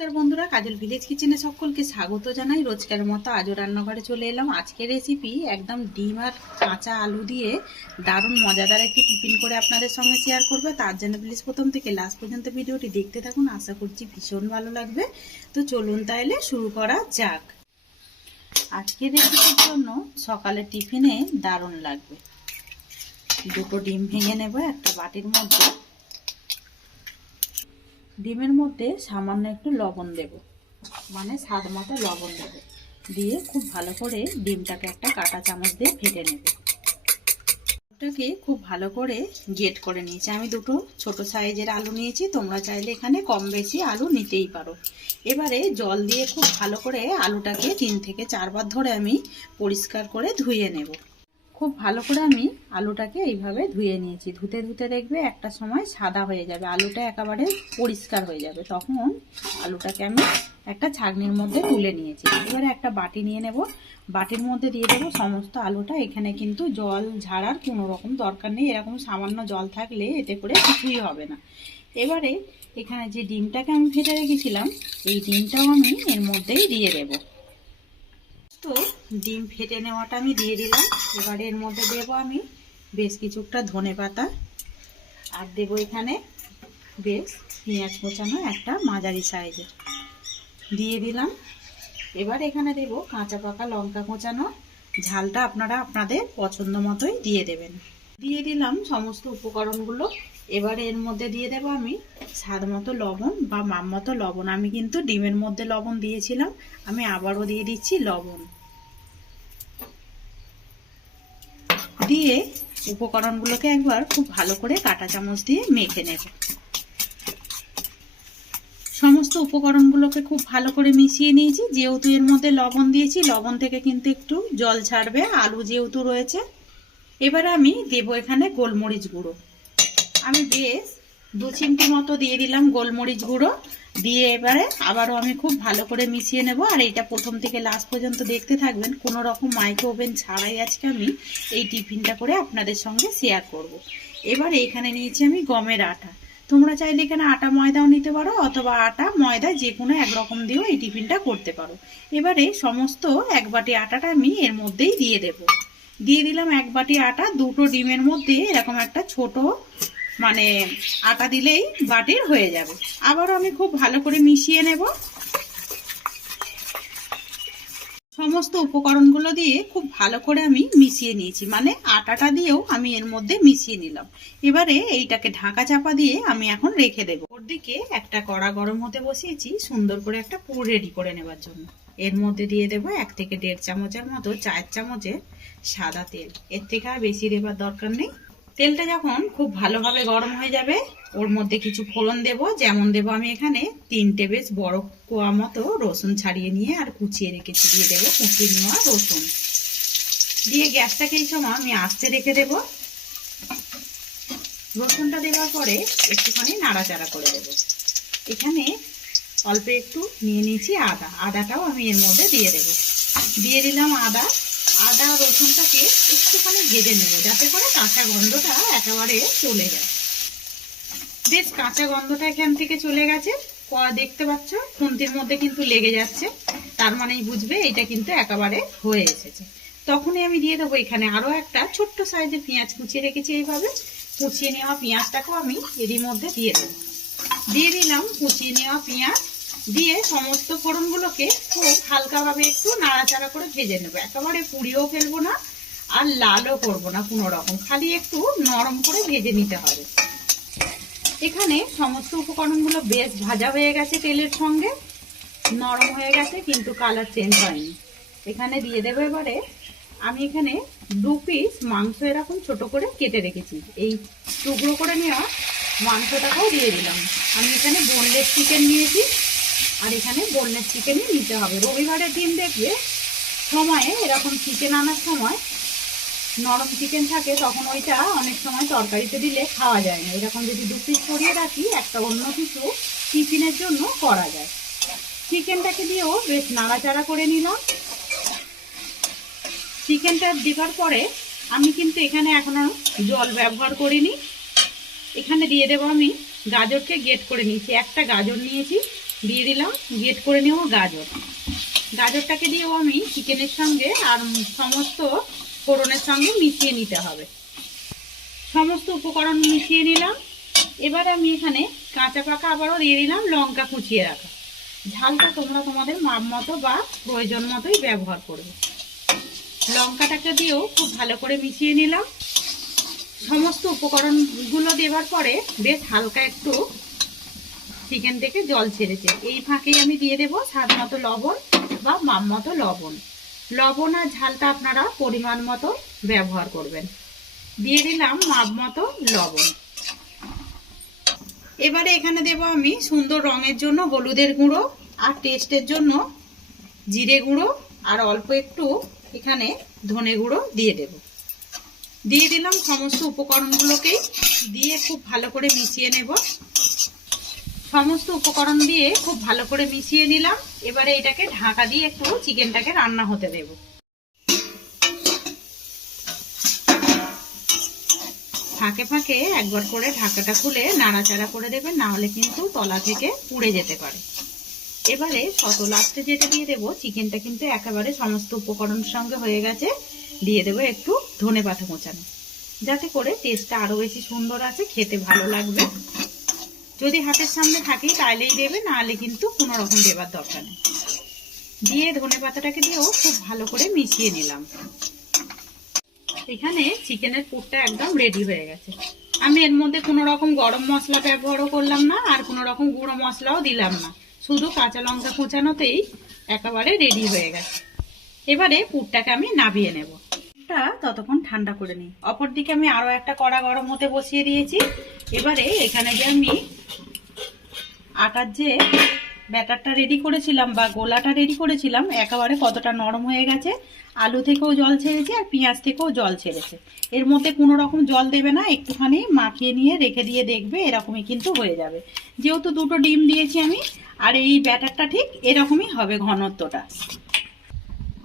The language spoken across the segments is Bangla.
নমস্কার বন্ধুরা, কাজল ভিলেজ কিচেনে সকলকে স্বাগত জানাই। রোজকার মতো আজও রান্নাঘরে চলে এলাম। আজকের রেসিপি একদম ডিম আর কাঁচা আলু দিয়ে দারুণ মজাদার একটি টিফিন করে আপনাদের সঙ্গে শেয়ার করবে। তার জন্য প্লিজ প্রথম থেকে লাস্ট পর্যন্ত ভিডিওটি দেখতে থাকুন, আশা করছি ভীষণ ভালো লাগবে। তো চলুন তাইলে শুরু করা যাক। আজকের রেসিপির জন্য সকালে টিফিনে দারুণ লাগবে। দুটো ডিম ভেঙে নেব একটা বাটির মধ্যে। ডিমের মধ্যে সামান্য একটু লবণ দেব, মানে স্বাদ মতো লবণ দেব, দিয়ে খুব ভালো করে ডিমটাকে একটা কাঁটা চামচ দিয়ে ফেটে নেব। ওটাকে খুব ভালো করে গ্রেট করে নিয়েছি। আমি দুটো ছোট সাইজের আলু নিয়েছি, তোমরা চাইলে এখানে কম বেশি আলু নিতেই পারো। এবারে জল দিয়ে খুব ভালো করে আলুটাকে 3 থেকে 4 বার ধরে আমি পরিষ্কার করে ধুয়ে নেব। খুব ভালো করে আমি আলুটাকে এইভাবে ধুয়ে নিয়েছি। ধুতে ধুতে দেখবে একটা সময় সাদা হয়ে যাবে, আলুটা একেবারে পরিষ্কার হয়ে যাবে। তখন আলুটাকে আমি একটা ছাঁকনির মধ্যে তুলে নিয়েছি। এবারে একটা বাটি নিয়ে নেব, বাটির মধ্যে দিয়ে দেবো সমস্ত আলুটা। এখানে কিন্তু জল ঝাড়ার কোনো রকম দরকার নেই, এরকম সামান্য জল থাকলে এতে করে কিছুই হবে না। এবারে এখানে যে ডিমটাকে আমি ফেটে রেখেছিলাম, এই ডিমটাও আমি এর মধ্যেই দিয়ে দেবো। তো ডিম ফেটে নেওয়াটা আমি দিয়ে দিলাম। এবারে এর মধ্যে দেবো আমি বেশ কিছুটা ধনেপাতা, আর দেবো এখানে বেশ পেঁয়াজ কোচানো একটা মাঝারি সাইজের দিয়ে দিলাম। এবার এখানে দেবো কাঁচা পাকা লঙ্কা কোচানো, ঝালটা আপনারা আপনাদের পছন্দ মতোই দিয়ে দেবেন। দিয়ে দিলাম সমস্ত উপকরণগুলো। এবারে এর মধ্যে দিয়ে দেবো আমি স্বাদ মতো লবণ বা মাপ মতো লবণ। আমি কিন্তু ডিমের মধ্যে লবণ দিয়েছিলাম, আমি আবারও দিয়ে দিচ্ছি লবণ। দিয়ে উপকরণগুলোকে একবার খুব ভালো করে কাঁটা চামচ দিয়ে মেখে নেব। সমস্ত উপকরণগুলোকে খুব ভালো করে মিশিয়ে নিয়েছি। যেহেতু এর মধ্যে লবণ দিয়েছি, লবণ থেকে কিন্তু একটু জল ছাড়বে, আলু যেহেতু রয়েছে। এবারে আমি দেব এখানে গোলমরিচ গুঁড়ো। আমি বেশ 2 চিমটি মতো দিয়ে দিলাম গোলমরিচ গুঁড়ো। দিয়ে এবারে আবারও আমি খুব ভালো করে মিশিয়ে নেব। আর এইটা প্রথম থেকে লাস্ট পর্যন্ত দেখতে থাকবেন। কোনো রকম মাইক্রো ওভেন ছাড়াই আজকে আমি এই টিফিনটা করে আপনাদের সঙ্গে শেয়ার করব। এবারে এখানে নিয়েছি আমি গমের আটা। তোমরা চাইলে এখানে আটা ময়দাও নিতে পারো, অথবা আটা ময়দা যে কোনো একরকম দিয়েও এই টিফিনটা করতে পারো। এবারে সমস্ত 1 বাটি আটাটা আমি এর মধ্যেই দিয়ে দেব। দিয়ে দিলাম 1 বাটি আটা। দুটো ডিমের মধ্যে এরকম একটা ছোট মানে আটা দিলেই বাটির হয়ে যাবে। আবারও আমি খুব ভালো করে মিশিয়ে নেব। সমস্ত উপকরণগুলো দিয়ে খুব ভালো করে আমি মিশিয়ে নিয়েছি, মানে আটাটা দিয়েও আমি এর মধ্যে মিশিয়ে নিলাম। এবারে এইটাকে ঢাকা চাপা দিয়ে আমি এখন রেখে দেবো। ওর দিকে একটা কড়া গরম হতে বসিয়েছি সুন্দর করে একটা পুর রেডি করে নেবার জন্য। এর মধ্যে দিয়ে দেবো 1 থেকে 1.5 চামচের মতো চায়ের চামচের সাদা তেল। এর থেকে আর বেশি দেবার দরকার নেই। তেলটা যখন খুব ভালোভাবে গরম হয়ে যাবে, ওর মধ্যে কিছু ফোড়ন দেব। যেমন দেব আমি এখানে 3টে বেশ বড় কোয়া মতো রসুন ছাড়িয়ে নিয়ে আর কুচিয়ে রেখেছি, দিয়ে দেবো কুচিয়ে নেওয়া রসুন। দিয়ে গ্যাসটাকে এই সময় আমি আস্তে রেখে দেব। রসুনটা দেওয়ার পরে একটুখানি নাড়াচাড়া করে দেব। এখানে অল্প একটু নিয়ে নিয়েছি আদা, আদাটাও আমি এর মধ্যে দিয়ে দেব। দিয়ে দিলাম আদা। আদা রসুনটাকে একটুখানি ভেজে নেব, যাতে করে কাঁচা গন্ধটা একেবারে চলে যায়। বেশ কাঁচা গন্ধটা এখান থেকে চলে গেছে। দেখতে পাচ্ছ খুন্তির মধ্যে কিন্তু লেগে যাচ্ছে, তার মানেই বুঝবে এটা কিন্তু একেবারে হয়ে এসেছে। তখনই আমি দিয়ে দেবো এখানে আরো একটা ছোট্ট সাইজের পেঁয়াজ কুচিয়ে রেখেছি। এইভাবে কুচিয়ে নেওয়া পেঁয়াজটাকেও আমি এরই মধ্যে দিয়ে দেবো। দিয়ে দিলাম কুচিয়ে নেওয়া পেঁয়াজ। দিয়ে সমস্ত ফোড়নগুলোকে খুব হালকাভাবে একটু নাড়াচাড়া করে ভেজে নেবো। একেবারে পুড়িয়েও ফেলবো না আর লালও করবো না কোনো রকম, খালি একটু নরম করে ভেজে নিতে হবে। এখানে সমস্ত উপকরণগুলো বেশ ভাজা হয়ে গেছে, তেলের সঙ্গে নরম হয়ে গেছে, কিন্তু কালার চেঞ্জ হয়নি। এখানে দিয়ে দেবো এবারে আমি এখানে 2 পিস মাংস এরকম ছোট করে কেটে রেখেছি। এই টুকরো করে নেওয়া মাংসটাকেও দিয়ে দিলাম। আমি এখানে বোনলেস চিকেন নিয়েছি, আর এখানে বোনলেস চিকেনই নিতে হবে। রবিবারের দিন দেখবে সময়ে এরকম চিকেন আনার সময় নরম চিকেন থাকে, তখন ওইটা অনেক সময় তরকারিতে দিলে খাওয়া যায় না। এরকম যদি 2 পিস ছড়িয়ে রাখি, একটা অন্য কিছু টিফিনের জন্য করা যায়। চিকেনটাকে দিয়েও বেশ নাড়াচাড়া করে নিলাম। চিকেনটা দেওয়ার পরে আমি কিন্তু এখানে এখনো জল ব্যবহার করিনি। এখানে দিয়ে দেবো আমি গাজরকে গ্রেট করে নিয়েছি। একটা গাজর নিয়েছি, দিয়ে দিলাম গ্রেট করে নেব গাজর। গাজরটাকে দিয়েও আমি চিকেনের সঙ্গে আর সমস্ত ফোড়নের সঙ্গে মিশিয়ে নিতে হবে। সমস্ত উপকরণ মিশিয়ে নিলাম। এবার আমি এখানে কাঁচা পাকা আবারও দিয়ে দিলাম লঙ্কা কুচিয়ে রাখা। ঝালটা তোমরা তোমাদের মাপ মতো বা প্রয়োজন মতোই ব্যবহার করবে। লঙ্কাটাকে দিয়েও খুব ভালো করে মিশিয়ে নিলাম। সমস্ত উপকরণগুলো দেওয়ার পরে বেশ হালকা একটু চিকেন থেকে জল ছেড়েছে। এই ফাঁকেই আমি দিয়ে দেবো স্বাদ মতো লবণ বা মাপ মতো লবণ। লবণ আর ঝালটা আপনারা পরিমাণ মতো ব্যবহার করবেন। দিয়ে দিলাম মাপ মতো লবণ। এবারে এখানে দেব আমি সুন্দর রঙের জন্য হলুদের গুঁড়ো, আর টেস্টের জন্য জিরে গুঁড়ো, আর অল্প একটু এখানে ধনে গুঁড়ো দিয়ে দেব। দিয়ে দিলাম সমস্ত উপকরণগুলোকেই দিয়ে খুব ভালো করে মিশিয়ে নেব। সমস্ত উপকরণ দিয়ে খুব ভালো করে মিশিয়ে নিলাম। এবারে এটাকে ঢাকা দিয়ে একটু চিকেনটাকে রান্না হতে দেব। ফাঁকে ফাঁকে একবার করে ঢাকাটা খুলে নাড়াচাড়া করে দেবেন, না হলে কিন্তু তলা থেকে পুড়ে যেতে পারে। এবারে লাস্টে যেটা দিয়ে দেবো, চিকেনটা কিন্তু একেবারে সমস্ত উপকরণের সঙ্গে হয়ে গেছে। দিয়ে দেবো একটু ধনেপাতা কোঁচানো, যাতে করে টেস্টটা আরো বেশি সুন্দর আছে, খেতে ভালো লাগবে। যদি হাতের সামনে থাকে তাইলেই দেবে, নাহলে কিন্তু কোনো রকম দেবার দরকার নেই। দিয়ে ধনেপাতাটাকে দিয়েও খুব ভালো করে মিশিয়ে নিলাম। এখানে চিকেনের পুরটা একদম রেডি হয়ে গেছে। আমি এর মধ্যে কোনো রকম গরম মশলা ব্যবহারও করলাম না, আর কোনো রকম গুঁড়ো মশলাও দিলাম না, শুধু কাঁচা লঙ্কা কুচানোতেই একেবারে রেডি হয়ে গেছে। এবারে পুরটাকে আমি নামিয়ে নেব। ততক্ষণ ঠান্ডা করে নিই। অপরদিকে আমি আরো একটা কড়া গরম হতে বসিয়ে দিয়েছি। এবারে এখানে যে আমি আটার যে ব্যাটারটা রেডি করেছিলাম বা গোলাটা রেডি করেছিলাম, একেবারে কতটা নরম হয়ে গেছে। আলু থেকেও জল ছেড়েছে আর পেঁয়াজ থেকেও জল ছেড়েছে। এর মধ্যে কোনো রকম জল দেবে না, একটুখানি মাখিয়ে নিয়ে রেখে দিয়ে দেখবে এরকমই কিন্তু হয়ে যাবে। যেহেতু দুটো ডিম দিয়েছি আমি, আর এই ব্যাটারটা ঠিক এরকমই হবে ঘনত্বটা।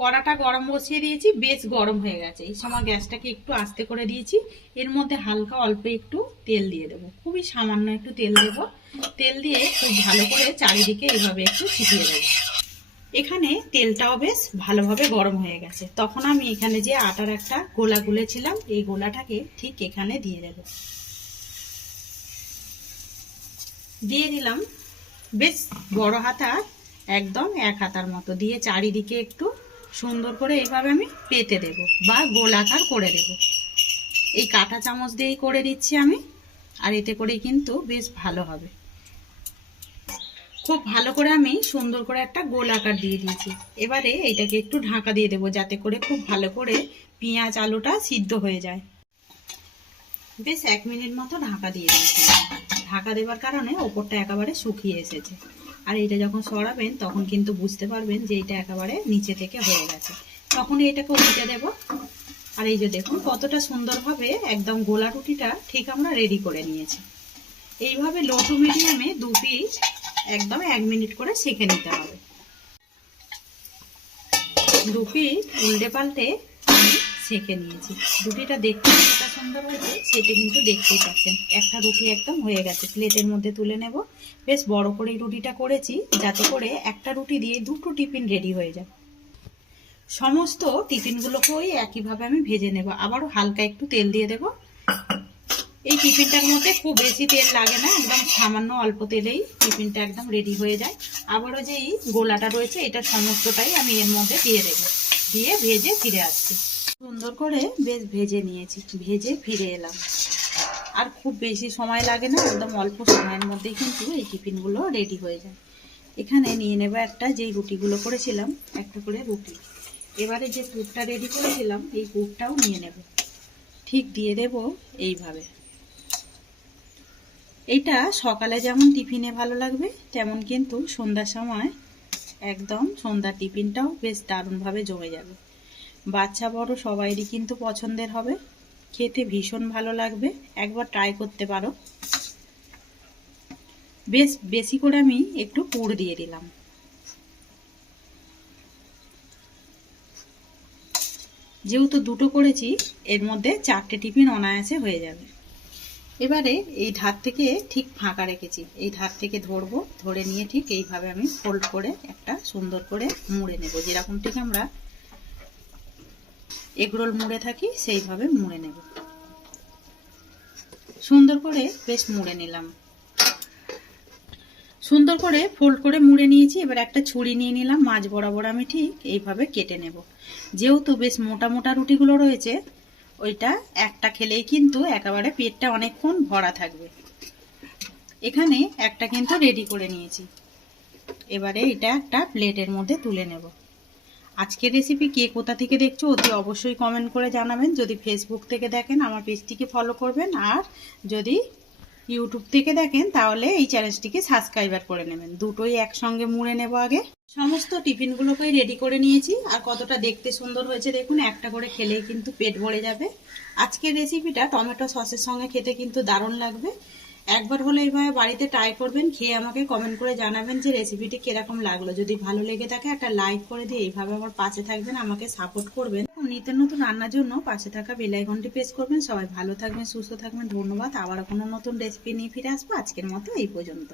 কড়াটা গরম বসিয়ে দিয়েছি, বেশ গরম হয়ে গেছে। এই সময় গ্যাসটাকে একটু আস্তে করে দিয়েছি। এর মধ্যে হালকা অল্প একটু তেল দিয়ে দেবো, খুবই সামান্য একটু তেল দেবো। তেল দিয়ে খুব ভালো করে চারিদিকে এইভাবে একটু ছিটিয়ে দেবো। এখানে তেলটাও বেশ ভালোভাবে গরম হয়ে গেছে। তখন আমি এখানে যে আটার একটা গোলা গুলেছিলাম, এই গোলাটাকে ঠিক এখানে দিয়ে দেব। দিয়ে দিলাম বেশ বড় হাতা, একদম এক হাতার মতো দিয়ে চারিদিকে একটু সুন্দর করে এইভাবে আমি পেতে দেব বা গোলাকার করে দেব। এই কাঁটা চামচ দিয়েই করে দিচ্ছি আমি, আর এতে করেই কিন্তু বেশ ভালো হবে। খুব ভালো করে আমি সুন্দর করে একটা গোল আকার দিয়ে দিয়েছি। এবারে এটাকে একটু ঢাকা দিয়ে দেবো, যাতে করে খুব ভালো করে পেঁয়াজ আলুটা সিদ্ধ হয়ে যায়। বেশ 1 মিনিট মতো ঢাকা দিয়ে দিয়েছি। ঢাকা দেওয়ার কারণে ওপরটা একেবারে শুকিয়ে এসেছে। আর এটা যখন সরাবেন তখন কিন্তু বুঝতে পারবেন যে এটা একেবারে নিচে থেকে হয়ে গেছে। তখন এটাকে উল্টে দেব। আর এই যে দেখুন কতটা সুন্দরভাবে একদম গোলা রুটিটা ঠিক আমরা রেডি করে নিয়েছি। এইভাবে লো টু মিডিয়ামে 2 পিস একদম 1 মিনিট করে সেঁকে নিতে হবে। 2 পিস উল্টে পাল্টে আমি সেঁকে নিয়েছি। রুটিটা দেখতে কতটা সুন্দর হয়েছে সেটা কিন্তু দেখতেই পাচ্ছেন। একটা রুটি একদম হয়ে গেছে। প্লেটের মধ্যে তুলে নেব। বেশ বড় করে রুটিটা করেছি, যাতে করে একটা রুটি দিয়ে 2টো টিফিন রেডি হয়ে যায়। সমস্ত টিফিনগুলোকে ওই একইভাবে আমি ভেজে নেব। আবারও হালকা একটু তেল দিয়ে দেব। এই টিফিনটার মধ্যে খুব বেশি তেল লাগে না, একদম সামান্য অল্প তেলেই টিফিনটা একদম রেডি হয়ে যায়। আবারও যে এই গোলাটা রয়েছে এটা সমস্তটাই আমি এর মধ্যে দিয়ে দেব। দিয়ে ভেজে ফিরে আসছি। সুন্দর করে বেশ ভেজে নিয়েছি, ভেজে ফিরে এলাম। আর খুব বেশি সময় লাগে না, একদম অল্প সময়ের মধ্যেই কিন্তু এই টিফিনগুলো রেডি হয়ে যায়। এখানে নিয়ে নেব একটা, যেই রুটিগুলো করেছিলাম একটা করে রুটি। এবারে যে পুরটা রেডি করেছিলাম এই পুরটাও নিয়ে নেব, ঠিক দিয়ে দেব এইভাবে। এইটা সকালে যেমন টিফিনে ভালো লাগবে, তেমন কিন্তু সন্ধ্যার সময় একদম সন্ধ্যার টিফিনটাও বেশ দারুণভাবে জমে যাবে। বাচ্চা বড় সবাইরই কিন্তু পছন্দের হবে, খেতে ভীষণ ভালো লাগবে। একবার ট্রাই করতে পারো। বেশ বেশি করে আমি একটু পুর দিয়ে দিলাম। যেহেতু 2টো করেছি, এর মধ্যে 4টে টিফিন অনায়াসে হয়ে যাবে। এবারে এই ধার থেকে ঠিক ফাঁকা রেখেছি, এই ধার থেকে ধরবো, ধরে নিয়ে ঠিক এইভাবে আমি ফোল্ড করে একটা সুন্দর করে মুড়ে নেব, যেরকম ঠিক আমরা এগরোল মুড়ে থাকি সেইভাবে মুড়ে নেব। সুন্দর করে বেশ মুড়ে নিলাম, সুন্দর করে ফোল্ড করে মুড়ে নিয়েছি। এবার একটা ছুরি নিয়ে নিলাম, মাঝ বরাবর আমি ঠিক এইভাবে কেটে নেব। যেহেতু বেশ মোটা মোটা রুটিগুলো রয়েছে, ওইটা একটা খেলেই কিন্তু একেবারে পেটটা অনেকক্ষণ ভরা থাকবে। এখানে একটা কিন্তু রেডি করে নিয়েছি। এবারে এটা একটা প্লেটের মধ্যে তুলে নেব। আজকের রেসিপি কে কোথা থেকে দেখছো অতি অবশ্যই কমেন্ট করে জানাবেন। যদি ফেসবুক থেকে দেখেন আমার পেজটিকে ফলো করবেন, আর যদি ইউটিউব থেকে দেখেন তাহলে এই চ্যানেলটিকে সাবস্ক্রাইবার করে নেবেন। দুটোই একসঙ্গে মুড়ে নেব। আগে সমস্ত টিফিনগুলোকেই রেডি করে নিয়েছি, আর কতটা দেখতে সুন্দর হয়েছে দেখুন। একটা করে খেলেই কিন্তু পেট ভরে যাবে। আজকের রেসিপিটা টমেটো সসের সঙ্গে খেতে কিন্তু দারুণ লাগবে। একবার হলে এইভাবে বাড়িতে ট্রাই করবেন, খেয়ে আমাকে কমেন্ট করে জানাবেন যে রেসিপিটি কিরকম লাগলো। যদি ভালো লেগে থাকে একটা লাইক করে দিয়ে এইভাবে আমার পাশে থাকবেন, আমাকে সাপোর্ট করবেন। নিত্য নতুন রান্নার জন্য পাশে থাকা বেল আইকনটি প্রেস করবেন। সবাই ভালো থাকবেন, সুস্থ থাকবেন। ধন্যবাদ। আবার কোনো নতুন রেসিপি নিয়ে ফিরে আসবো। আজকের মতো এই পর্যন্ত।